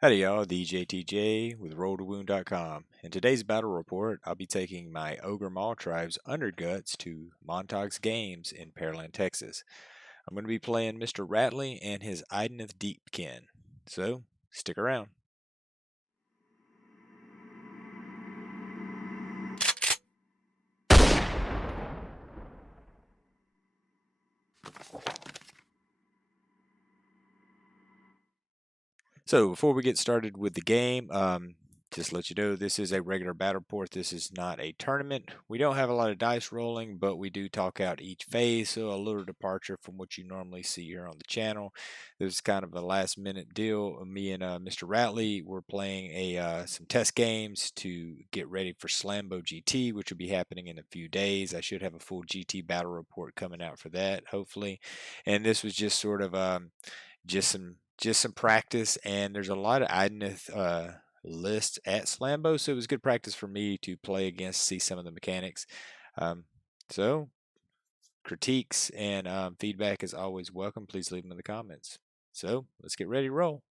Howdy y'all, the JTJ with RollToWound.com. In today's battle report, I'll be taking my Ogor Mawtribes Underguts to Montags Games in Pearland, Texas. I'm going to be playing Mr. Ratley and his Idoneth Deepkin, so stick around. So before we get started with the game, just to let you know, this is a regular battle report. This is not a tournament. We don't have a lot of dice rolling, but we do talk out each phase, so a little departure from what you normally see here on the channel. This is kind of a last minute deal. Me and Mr. Ratley were playing some test games to get ready for Slambo GT, which will be happening in a few days. I should have a full GT battle report coming out for that, hopefully. And this was just sort of just some practice, and there's a lot of Idoneth lists at Slambo, so it was good practice for me to play against, see some of the mechanics. So critiques and feedback is always welcome. Please leave them in the comments. So let's get ready to roll.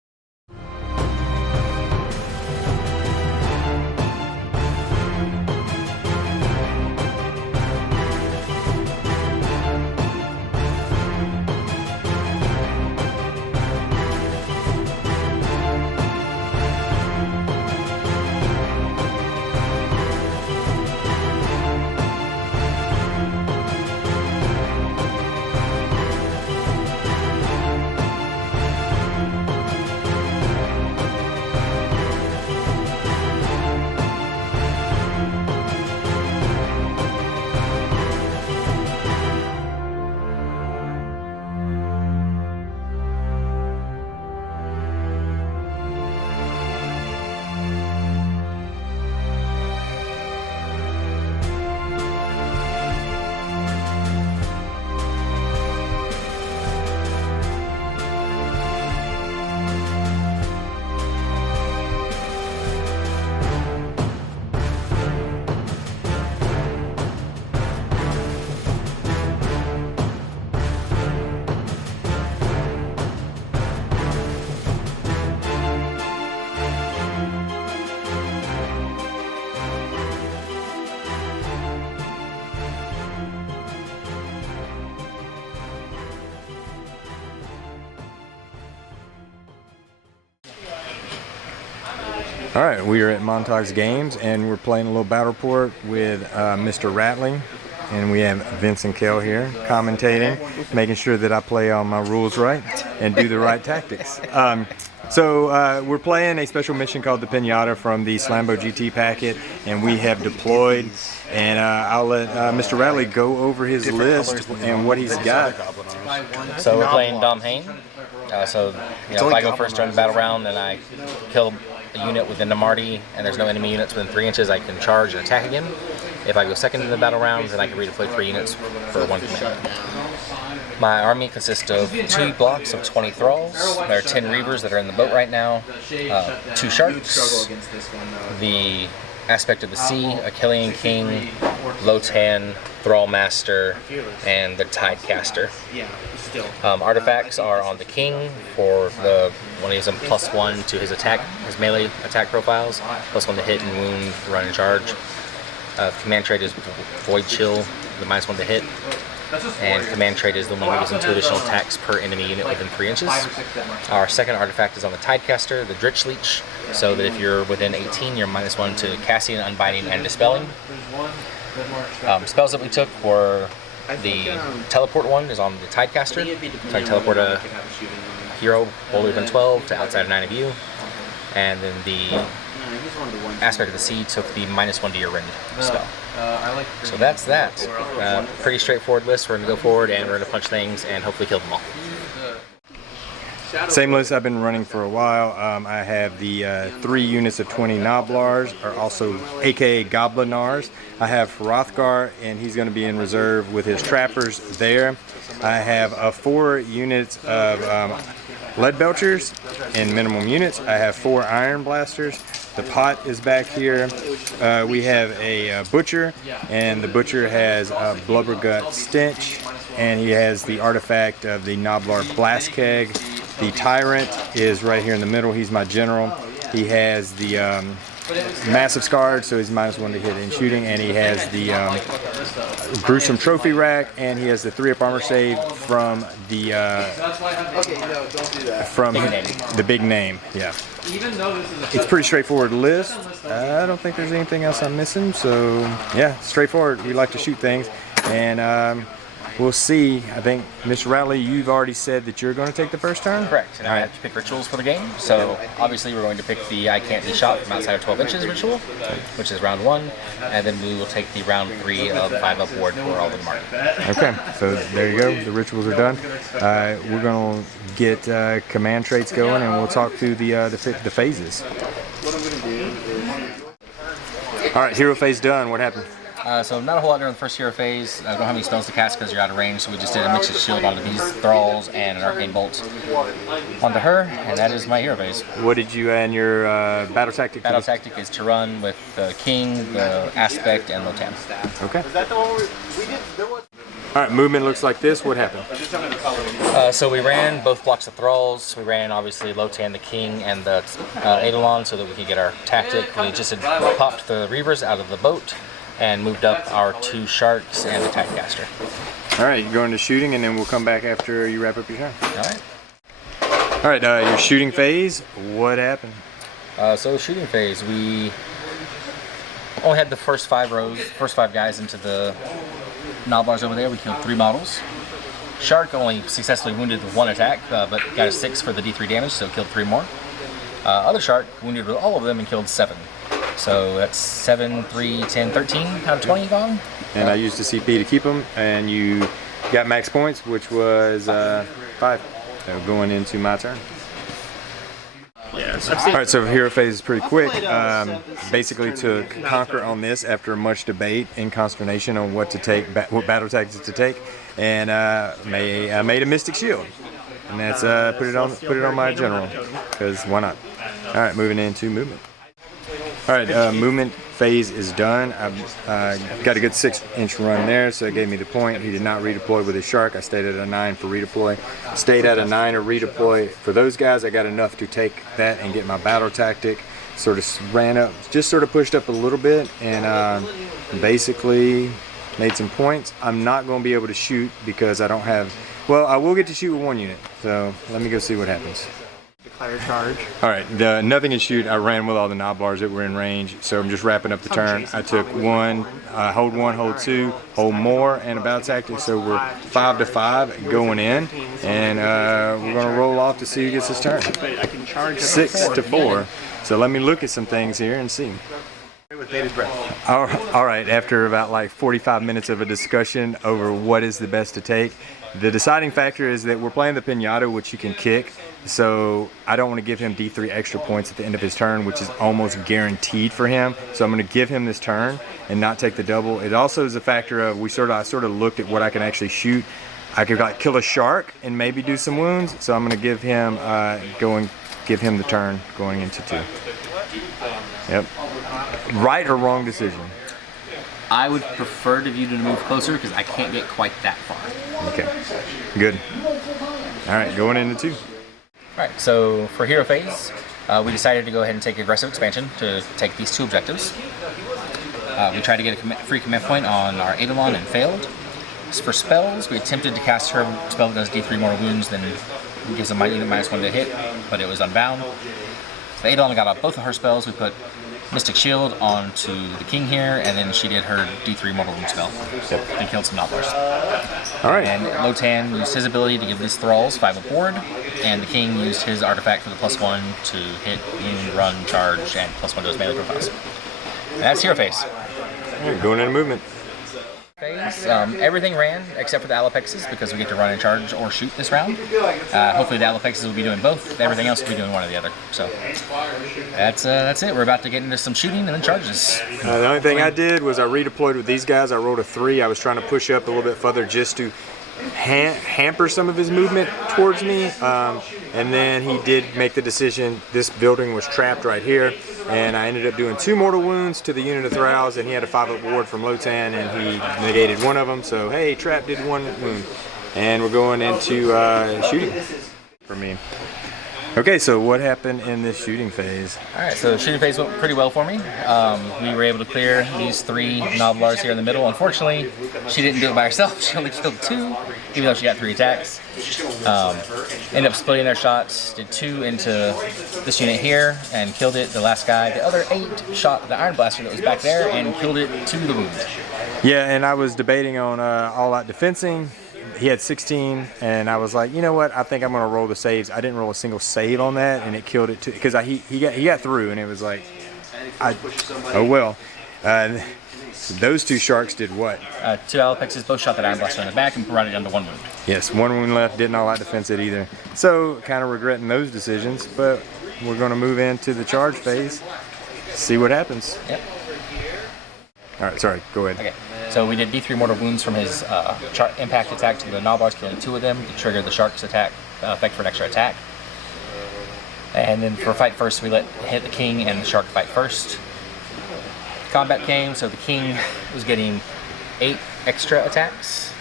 All right, we are at Montags Games, and we're playing a little battle report with Mr. Ratley, and we have Vince and Kel here commentating, making sure that I play all my rules right and do the right tactics. So we're playing a special mission called the Pinata from the Slambo GT packet, and we have deployed, and I'll let Mr. Ratley go over his list and what he's got. So we're playing Dhom-Hain. If I go first during the battle round, then I kill a unit within the Marty, and there's no enemy units within 3 inches, I can charge and attack again. If I go second in the battle round, then I can redeploy 3 units for 1 command. My army consists of 2 blocks of 20 thralls. There are 10 reavers that are in the boat right now, 2 sharks, the aspect of the sea, a Killian King, Lotan, Thrall Master, and the Tidecaster. Artifacts are on the King for the one he gives him +1 to his attack, his melee attack profiles, +1 to hit and wound, run and charge. Command trait is Void Chill, the -1 to hit. And command trait is the one that gives him 2 additional attacks per enemy unit within 3 inches. Our second artifact is on the Tidecaster, the Dritch Leech, so that if you're within 18, you're -1 to casting, unbinding, and dispelling. Spells that we took were the teleport one is on the Tidecaster, so I can teleport a hero older than 12 to outside of 9 of you, and then the aspect of the sea took the -1 to your rend spell. So that's that. Pretty straightforward list. We're going to go forward and we're going to punch things and hopefully kill them all. Same list I've been running for a while. I have the 3 units of 20 Noblars, or also aka Goblinars. I have Hrothgar, and he's going to be in reserve with his trappers there. I have 4 units of lead belchers in minimum units. I have 4 iron blasters. The pot is back here. We have a butcher, and the butcher has a blubbergut stench, and he has the artifact of the Noblar blast keg. The Tyrant is right here in the middle. He's my general. He has the massive scars, so he's -1 to hit in shooting, and he has the gruesome trophy rack, and he has the 3-up armor save from the big name. Yeah. It's pretty straightforward list. I don't think there's anything else I'm missing, so yeah, straightforward. We like to shoot things, and we'll see. I think, Mr. Ratley, you've already said that you're going to take the first turn? Correct. And I have to pick rituals for the game. So obviously we're going to pick the I can't be shot from outside of 12 inches ritual, which is round 1. And then we will take the round 3 of 5-up ward for all the mark. Okay, so there you go. The rituals are done. We're going to get command traits going, and we'll talk through the phases. All right, hero phase done. What happened? So not a whole lot during the first hero phase. I don't have any spells to cast because you're out of range, so we just did a Mystic Shield onto these thralls and an Arcane Bolt onto her, and that is my hero phase. What did you add in your battle tactic? Battle tactic is to run with the King, the Aspect, and Lotan. Okay. All right, movement looks like this. What happened? So we ran both blocks of thralls. We ran obviously Lotan, the King, and the Eidolon so that we could get our tactic. We just had popped the Reavers out of the boat and moved up our 2 sharks and the Tidecaster. All right, you're going to shooting, and then we'll come back after you wrap up your turn. All right. All right, your shooting phase, what happened? So shooting phase, we only had the first 5 rows, first 5 guys into the Noblars over there. We killed 3 models. Shark only successfully wounded with 1 attack, but got a 6 for the D3 damage, so killed 3 more. Other Shark wounded with all of them and killed 7. So that's 7, 3, 10, 13 out of 20 gone. And I used the CP to keep them, and you got max points, which was 5. So going into my turn. All right, so hero phase is pretty quick. Basically, to conquer on this after much debate and consternation on what to take, what battle tactics to take, and I made a Mystic Shield, and that's put it on my general, because why not? All right, moving into movement. All right, movement phase is done. I've got a good 6-inch run there, so it gave me the point. He did not redeploy with his shark. I stayed at a 9 for redeploy. Stayed at a 9 or redeploy. For those guys, I got enough to take that and get my battle tactic. Sort of ran up, just sort of pushed up a little bit, and basically made some points. I'm not going to be able to shoot because I don't have, well, I will get to shoot with 1 unit. So let me go see what happens. Declare charge. All right, nothing can shoot. I ran with all the Noblars that were in range, so I'm just wrapping up the turn. I took 1, hold 1, hold 2, hold more, and a battle tactic. So we're 5 to 5 going in, and we're gonna roll off to see who gets this turn. 6 to 4. So let me look at some things here and see. With bated breath. All right, after about like 45 minutes of a discussion over what is the best to take, the deciding factor is that we're playing the Pinata, which you can kick. So I don't want to give him D3 extra points at the end of his turn, which is almost guaranteed for him. So I'm going to give him this turn and not take the double. It also is a factor of I sort of looked at what I can actually shoot. I could like kill a shark and maybe do some wounds. So I'm going to give him the turn going into 2. Yep. Right or wrong decision? I would prefer you to move closer because I can't get quite that far. Okay. Good. All right, going into 2. Alright, so for hero phase, we decided to go ahead and take aggressive expansion to take these 2 objectives. We tried to get a free command point on our Eidolon and failed. For spells, we attempted to cast her spell that does D3 mortal wounds, then gives a unit -1 to hit, but it was unbound. The Eidolon got off both of her spells. We put Mystic Shield onto the King here, and then she did her D3 mortal wound spell. Yep. And killed some Noblars. All right. And Lotan used his ability to give these thralls 5-up ward, and the King used his artifact for the +1 to hit, wound, run, charge, and +1 to his melee profiles. And that's hero phase. All right, going into movement. Phase. Everything ran except for the Alopexes because we get to run and charge or shoot this round. Hopefully the Alopexes will be doing both. Everything else will be doing one or the other. So that's it. We're about to get into some shooting and then charges. The only thing I did was I redeployed with these guys. I rolled a 3. I was trying to push up a little bit further just to hamper some of his movement towards me, and then he did make the decision. This building was trapped right here, and I ended up doing 2 mortal wounds to the unit of thralls, and he had a 5-up ward from Lotan, and he negated 1 of them. So hey, trap did 1 wound, and we're going into shooting. for me. Okay, so what happened in this shooting phase? Alright, so the shooting phase went pretty well for me. We were able to clear these 3 Noblars here in the middle. Unfortunately, she didn't do it by herself. She only killed 2, even though she got 3 attacks. Ended up splitting their shots, did 2 into this unit here, and killed it. The last guy, the other 8, shot the Iron Blaster that was back there and killed it to the wound. Yeah, and I was debating on all-out defensing. He had 16, and I was like, you know what? I think I'm gonna roll the saves. I didn't roll a single save on that, and it killed it too. Because he got through, and it was like, oh well. So those 2 sharks did what? 2 Alapexes both shot that Iron Blaster in the back and brought it down to 1 wound. Yes, 1 wound left. Didn't all out defense it either. So kind of regretting those decisions, but we're gonna move into the charge phase. See what happens. Yep. All right, sorry. Go ahead. Okay. So we did D3 mortal wounds from his impact attack to the Noblars, killing 2 of them to trigger the shark's attack effect for an extra attack. And then for fight first, we hit the king and the shark fight first. Combat came, so the king was getting 8 extra attacks.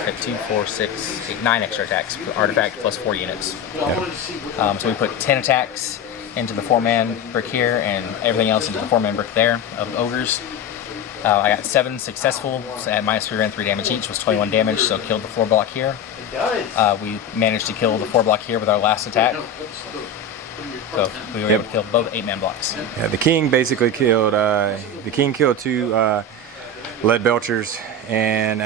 At 2, 4, 6, 8, 9 extra attacks for artifact plus 4 units. Yeah. So we put 10 attacks into the 4-man brick here and everything else into the 4-man brick there of ogres. I got 7 successful, so at -3 and 3 damage each was 21 damage, so killed the 4 block here. We managed to kill the 4 block here with our last attack. So we were able to kill both 8-man blocks. Yeah, the king basically killed, 2 lead belchers and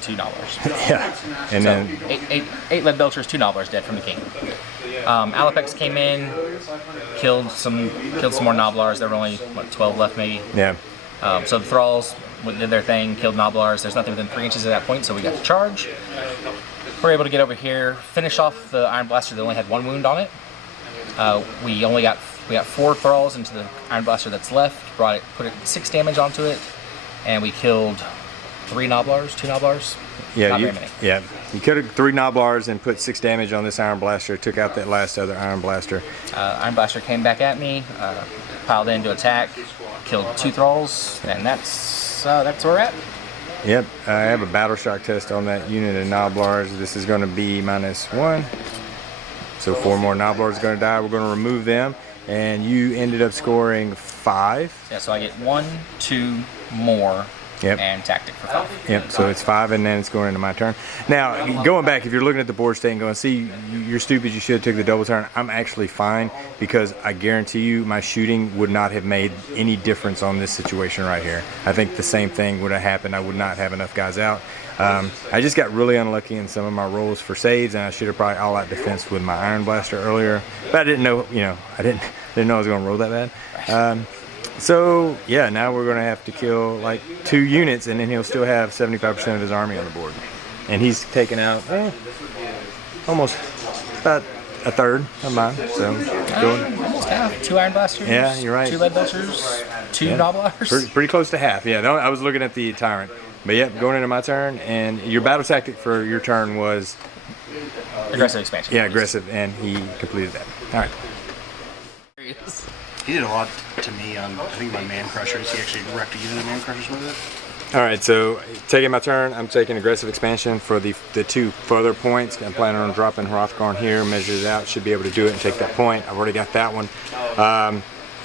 2 Noblars. Yeah, and so then 8 lead belchers, 2 Noblars dead from the king. Alapex came in, killed some more Noblars. There were only what, 12 left maybe. Yeah. So the thralls did their thing, killed Noblars. There's nothing within 3 inches at that point, so we got to charge. We're able to get over here, finish off the Iron Blaster that only had 1 wound on it. We got 4 thralls into the Iron Blaster that's left. Put it 6 damage onto it, and we killed 3 Noblars, 2 Noblars. Yeah, not very many. Yeah, you killed 3 Noblars and put 6 damage on this Iron Blaster. Took out that last other Iron Blaster. Iron Blaster came back at me, piled in to attack, killed 2 thralls, and that's where we're at. Yep, I have a battle shock test on that unit of Noblars. This is going to be -1. So 4 more Noblars are going to die. We're going to remove them, and you ended up scoring 5. Yeah, so I get 1, 2 more. Yep. And tactic for 5. Yep, so it's 5 and then it's going into my turn. Now, going back, if you're looking at the board state and going, see, you're stupid, you should have took the double turn, I'm actually fine because I guarantee you my shooting would not have made any difference on this situation right here. I think the same thing would have happened. I would not have enough guys out. I just got really unlucky in some of my rolls for saves, and I should have probably all-out defense with my Iron Blaster earlier. But I didn't know, I didn't know I was going to roll that bad. So, yeah, now we're going to have to kill like 2 units, and then he'll still have 75% of his army on the board. And he's taken out almost about a third of mine. So, almost half. 2 Iron Blasters. Yeah, you're right. 2 Lead Belchers, 2 Noblars. Pretty close to half. Yeah, I was looking at the Tyrant. But, yeah, going into my turn, and your battle tactic for your turn was? Aggressive expansion. Yeah, aggressive, and he completed that. All right. He did a lot to me on, I think, my Man Crushers. He actually wrecked a unit of Man Crushers with it. All right, so taking my turn, I'm taking aggressive expansion for the 2 further points. I'm planning on dropping Hrothgar here, measure it out, should be able to do it and take that point. I've already got that one.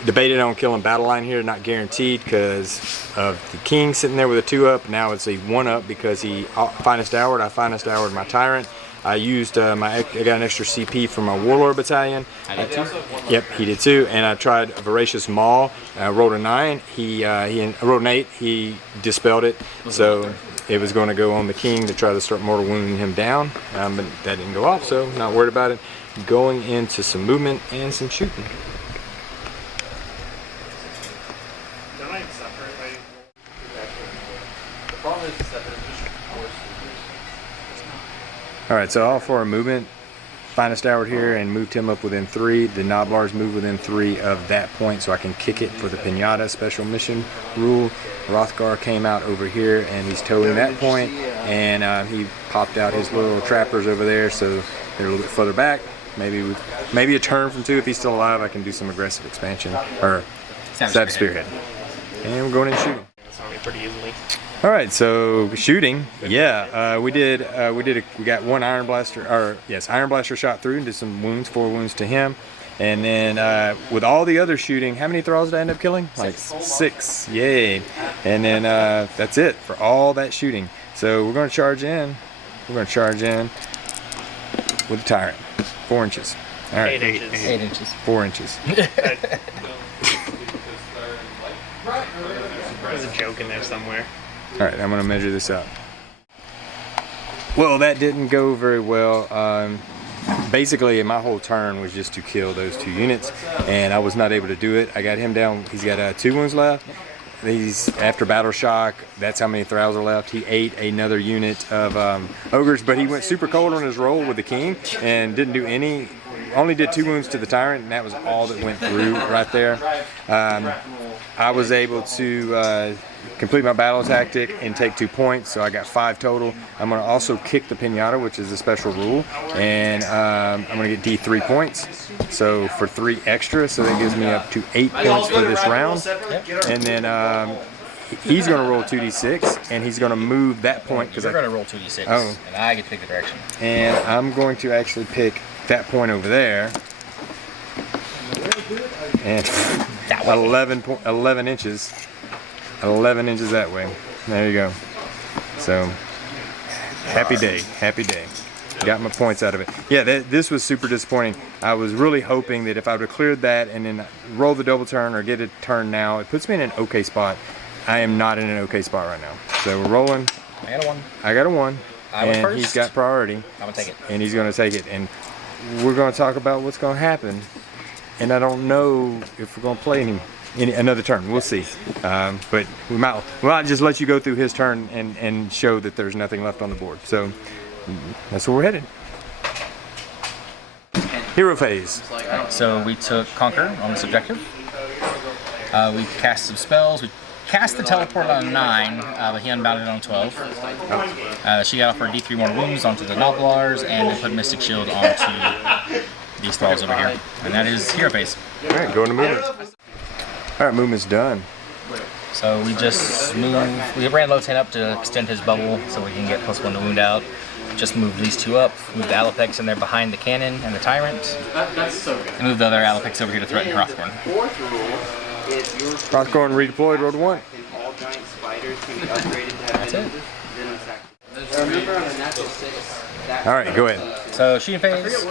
Debated on killing Battle Line here, not guaranteed because of the king sitting there with a 2-up. Now it's a 1-up because he finest houred. I finest houred my Tyrant. I used I got an extra CP from my Warlord Battalion. I did too. Yep, he did too. And I tried Voracious Maul. I rolled a 9. He rolled an 8. He dispelled it. So it was going to go on the king to try to start mortal wounding him down. But that didn't go off, so not worried about it. Going into some movement and some shooting. Alright, so all for a movement, finest houred here and moved him up within 3. The Noblars moved within 3 of that point so I can kick it for the Pinata special mission rule. Hrothgar came out over here and he's towing that point, and he popped out his little trappers over there, so they're a little bit further back. Maybe a turn from 2 if he's still alive. I can do some aggressive expansion or Stab Spearhead. And we're going in shooting. That's on me pretty easily. All right, so shooting, yeah, we got one iron blaster shot through and did some wounds, 4 wounds to him, and then with all the other shooting, how many thralls did I end up killing? Like 6, yay! And then that's it for all that shooting. So we're going to charge in. We're going to charge in with the tyrant, 4 inches. All right, 8 inches. 4 inches. There's a joke in there somewhere. All right, I'm going to measure this out. Well, that didn't go very well. Basically, my whole turn was just to kill those 2 units, and I was not able to do it. I got him down. He's got 2 wounds left. He's after battle shock. That's how many thralls are left. He ate another unit of ogres, but he went super cold on his roll with the king and didn't do any. Only did 2 wounds to the tyrant, and that was all that went through right there. I was able to complete my battle tactic and take 2 points, so I got 5 total. I'm going to also kick the pinata, which is a special rule, and I'm going to get D3 points, so for 3 extra, so that gives me up to 8 points for this round. And then he's going to roll 2d6, and he's going to move that point. You're going to roll 2d6, and I get to pick the direction. And I'm going to actually pick that point over there, and 11 inches. 11 inches that way. There you go. So, happy day, happy day. Got my points out of it. Yeah, this was super disappointing. I was really hoping that if I would have cleared that and then roll the double turn or get a turn now, it puts me in an okay spot. I am not in an okay spot right now. So we're rolling. I got a 1. I got a 1. I went and first. He's got priority. I'm going to take it. And he's going to take it. And we're going to talk about what's going to happen. And I don't know if we're going to play another turn. We'll see. But we might just let you go through his turn and show that there's nothing left on the board. So that's where we're headed. Hero phase. So we took Conquer on this objective. We cast some spells. We cast the teleport on 9, but he unbounded on 12. She got off her D3 more wounds onto the Noblars, and then put Mystic Shield onto these thralls over here. And that is hero phase. All right, go into movement. All right, movement's done. So we just moved. We ran low 10 up to extend his bubble so we can get +1 to wound out. Just moved these 2 up. Moved the Alopex in there behind the cannon and the Tyrant. And moved the other Alopex over here to threaten Hrothgorn. Hrothgorn redeployed, rolled 1. That's it. All right, go ahead. So shooting phase.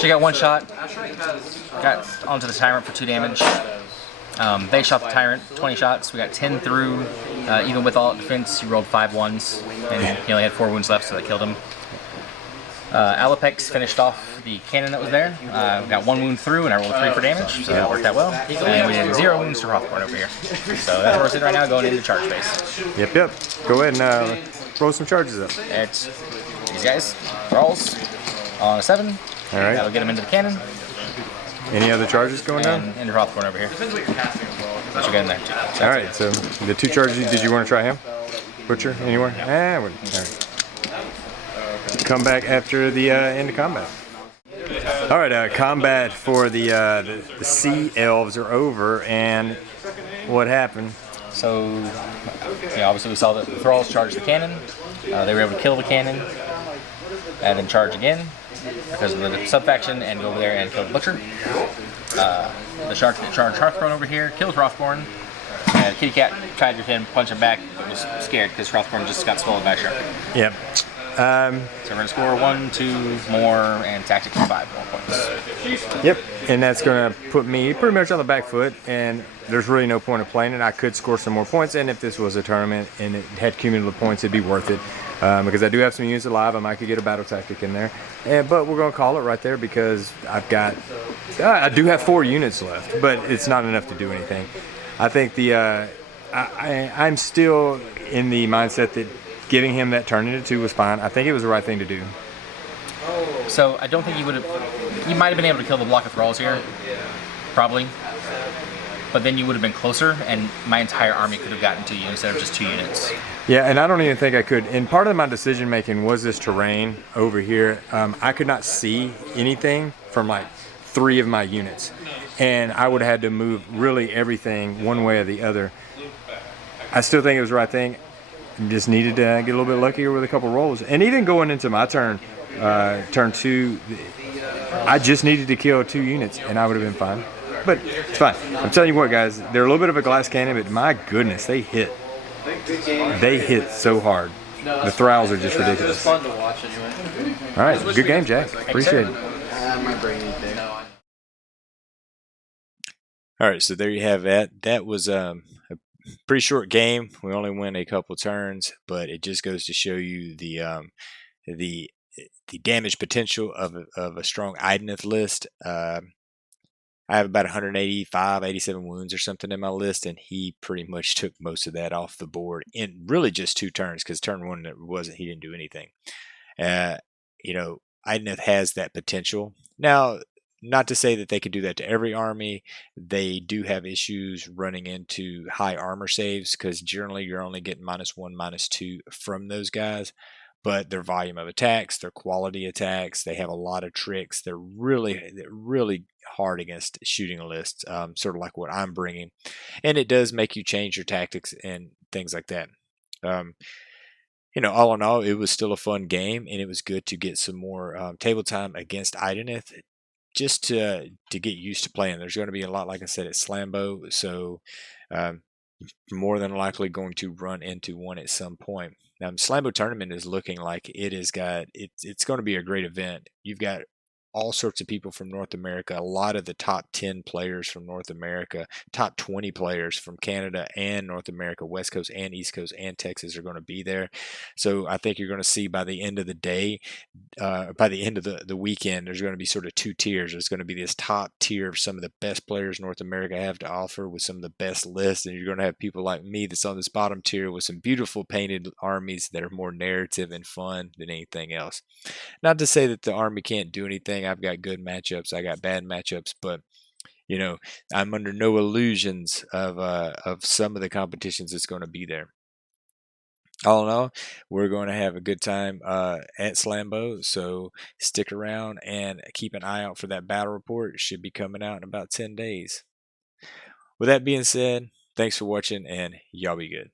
She got 1 shot. Got onto the Tyrant for 2 damage. They shot the Tyrant 20 shots. We got 10 through. Even with all defense, he rolled 5 ones, and he only had 4 wounds left, so that killed him. Alopex finished off the cannon that was there. Got 1 wound through, and I rolled 3 for damage, so that worked out well. And we did 0 wounds to Hrothgorn over here. So that's where we're sitting right now, going into charge phase. Yep. Go ahead and roll some charges up. It's these guys, thralls, on a 7. All right. That'll get him into the cannon. Any other charges going down? And into Hrothgorn over here. That should get in there too. So all right, so the 2 charges, did you want to try him? Butcher, anywhere? All right. Come back after the end of combat. All right, combat for the sea elves are over, and what happened? So, obviously we saw that the thralls charged the cannon. They were able to kill the cannon, and then charge again because of the sub-faction, and go over there and kill the butcher. The shark that charged Hrothgorn over here killed Hrothgorn. And Kitty Cat tried to hit him, punch him back, but was scared because Hrothgorn just got swallowed by a shark. Yep. So we're going to score 1, 2 more, and tactically 5 more points. Yep, and that's going to put me pretty much on the back foot, and there's really no point of playing it. I could score some more points, and if this was a tournament and it had cumulative points, it'd be worth it. Because I do have some units alive, I might could get a battle tactic in there. But we're going to call it right there because I do have 4 units left, but it's not enough to do anything. I think I'm still in the mindset that giving him that turn into 2 was fine. I think it was the right thing to do. So I don't think you might have been able to kill the block of thralls here, probably. But then you would have been closer, and my entire army could have gotten to you instead of just 2 units. Yeah, and I don't even think I could. And part of my decision making was this terrain over here. I could not see anything from like 3 of my units, and I would have had to move really everything one way or the other. I still think it was the right thing. just needed to get a little bit luckier with a couple rolls. And even going into my turn, turn 2, I just needed to kill 2 units, and I would have been fine. But it's fine. I'm telling you what, guys, they're a little bit of a glass cannon, but my goodness, they hit. They hit so hard. The thralls are just ridiculous. It was fun to watch anyway. All right, good game, Jack. Appreciate it. All right, so there you have that. That was a pretty short game. We only went a couple turns, but it just goes to show you the damage potential of a strong Idoneth list. I have about 185, 87 wounds or something in my list, and he pretty much took most of that off the board in really just 2 turns, because turn 1 he didn't do anything. Idoneth has that potential. Now, not to say that they could do that to every army. They do have issues running into high armor saves, because generally you're only getting -1, -2 from those guys. But their volume of attacks, their quality attacks, they have a lot of tricks. They're really hard against shooting lists, sort of like what I'm bringing. And it does make you change your tactics and things like that. All in all, it was still a fun game, and it was good to get some more table time against Idoneth, just to get used to playing. There's going to be a lot, like I said, at Slambo, so more than likely going to run into one at some point. Now, the Slambo tournament is looking like it's going to be a great event. You've got all sorts of people from North America, a lot of the top 10 players from North America, top 20 players from Canada and North America, West Coast and East Coast and Texas are going to be there. So I think you're going to see by the end of the day, by the end of the weekend, there's going to be sort of 2 tiers. There's going to be this top tier of some of the best players North America have to offer with some of the best lists, and you're going to have people like me that's on this bottom tier with some beautiful painted armies that are more narrative and fun than anything else. Not to say that the army can't do anything. I've got good matchups. I got bad matchups, but I'm under no illusions of some of the competitions that's going to be there. All in all, we're going to have a good time at Slambo, so stick around and keep an eye out for that battle report. It should be coming out in about 10 days. With that being said, thanks for watching, and y'all be good.